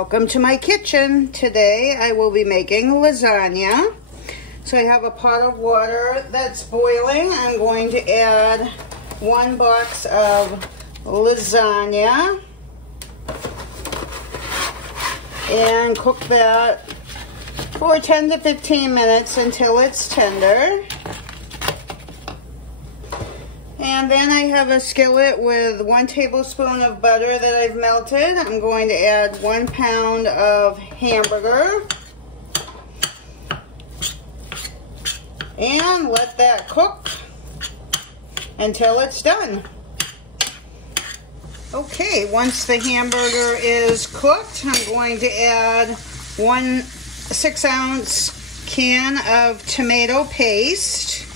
Welcome to my kitchen. Today I will be making lasagna. So I have a pot of water that's boiling. I'm going to add 1 box of lasagna and cook that for 10 to 15 minutes until it's tender. And then I have a skillet with 1 tablespoon of butter that I've melted. I'm going to add 1 pound of hamburger. And let that cook until it's done. Okay, once the hamburger is cooked, I'm going to add 1 6-ounce can of tomato paste.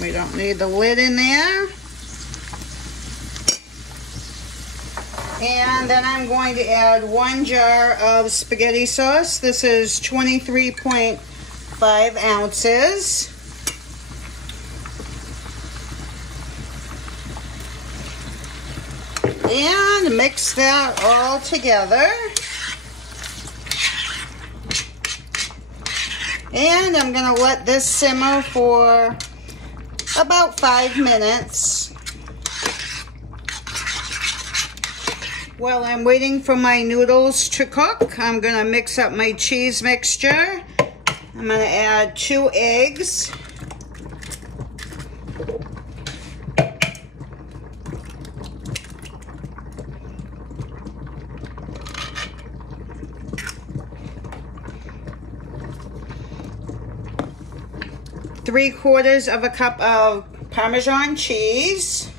We don't need the lid in there. And then I'm going to add 1 jar of spaghetti sauce. This is 23.5 ounces. And mix that all together. And I'm going to let this simmer for about 5 minutes. While I'm waiting for my noodles to cook, I'm going to mix up my cheese mixture. I'm going to add 2 eggs. Three-quarters of a cup of parmesan cheese.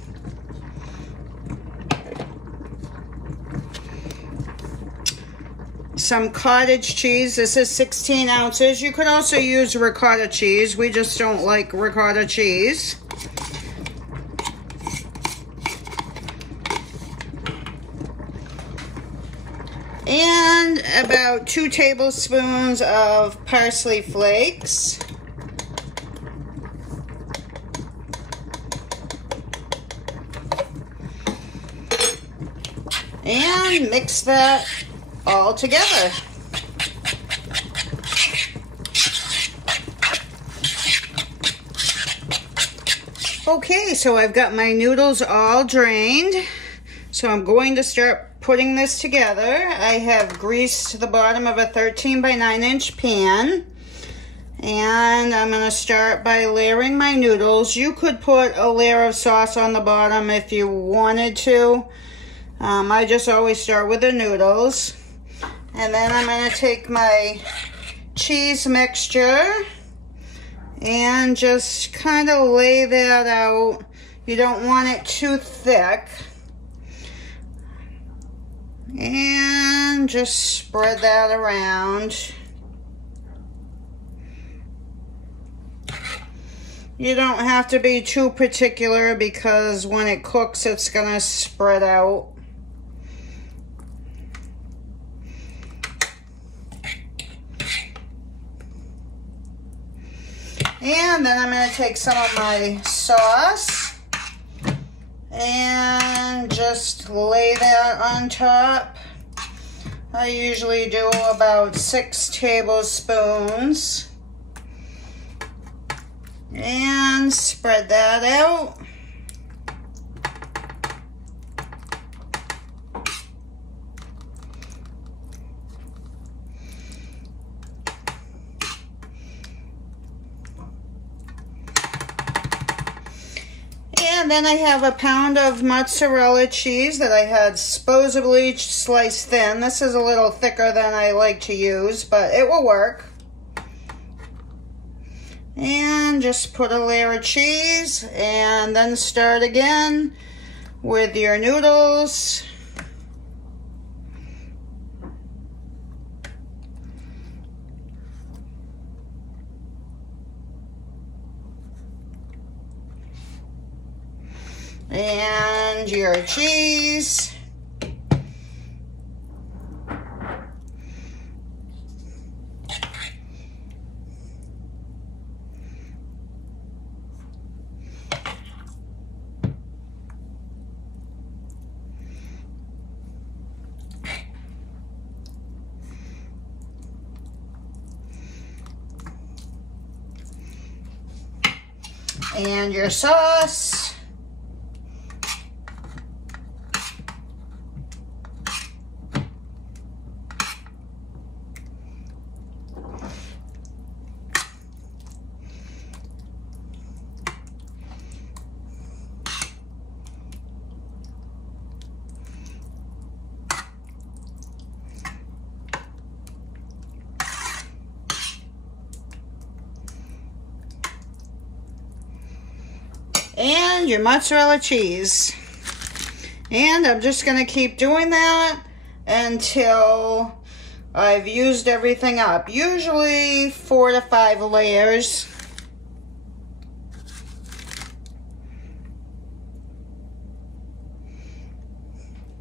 Some cottage cheese. This is 16 ounces. You could also use ricotta cheese. We just don't like ricotta cheese. And about 2 tablespoons of parsley flakes. And mix that all together. Okay, so I've got my noodles all drained. So I'm going to start putting this together. I have greased the bottom of a 13 by 9 inch pan. And I'm going to start by layering my noodles. You could put a layer of sauce on the bottom if you wanted to. I just always start with the noodles. And then I'm going to take my cheese mixture and just kind of lay that out. You don't want it too thick. And just spread that around. You don't have to be too particular because when it cooks, it's going to spread out. And then I'm going to take some of my sauce and just lay that on top. I usually do about 6 tablespoons. And spread that out. And then I have a pound of mozzarella cheese that I had supposedly sliced thin. This is a little thicker than I like to use, but it will work. And just put a layer of cheese and then start again with your noodles. And your cheese. And your sauce. And your mozzarella cheese. And I'm just going to keep doing that until I've used everything up. Usually 4 to 5 layers.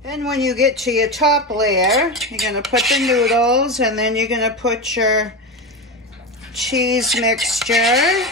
Then when you get to your top layer, you're going to put the noodles, and then you're going to put your cheese mixture.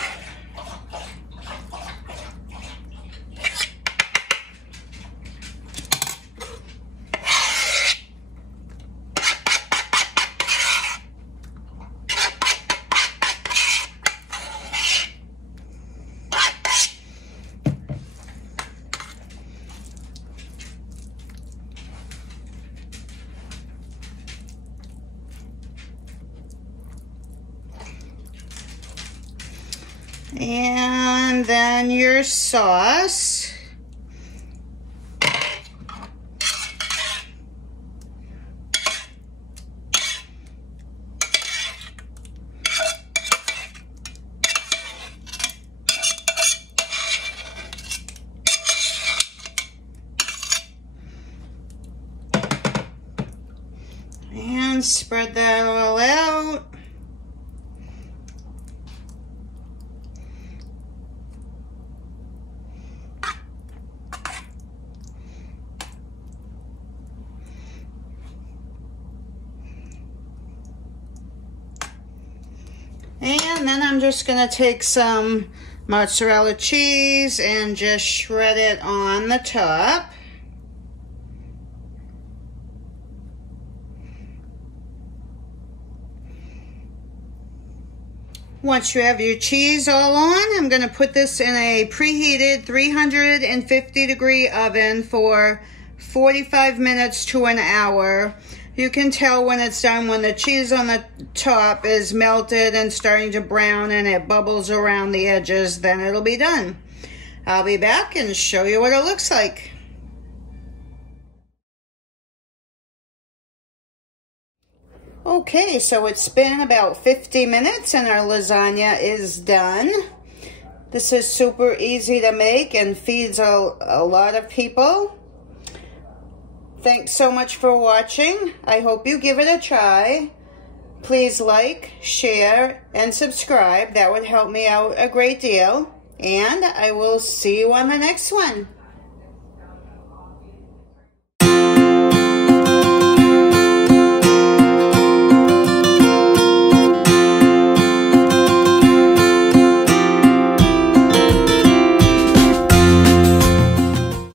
And then your sauce. And spread that all out. And then I'm just going to take some mozzarella cheese and just shred it on the top. Once you have your cheese all on, I'm going to put this in a preheated 350 degree oven for 45 minutes to an hour. You can tell when it's done when the cheese on the top is melted and starting to brown and it bubbles around the edges, then it'll be done. I'll be back and show you what it looks like. Okay, so it's been about 50 minutes and our lasagna is done. This is super easy to make and feeds a lot of people. Thanks so much for watching. I hope you give it a try. Please like, share, and subscribe. That would help me out a great deal. And I will see you on the next one.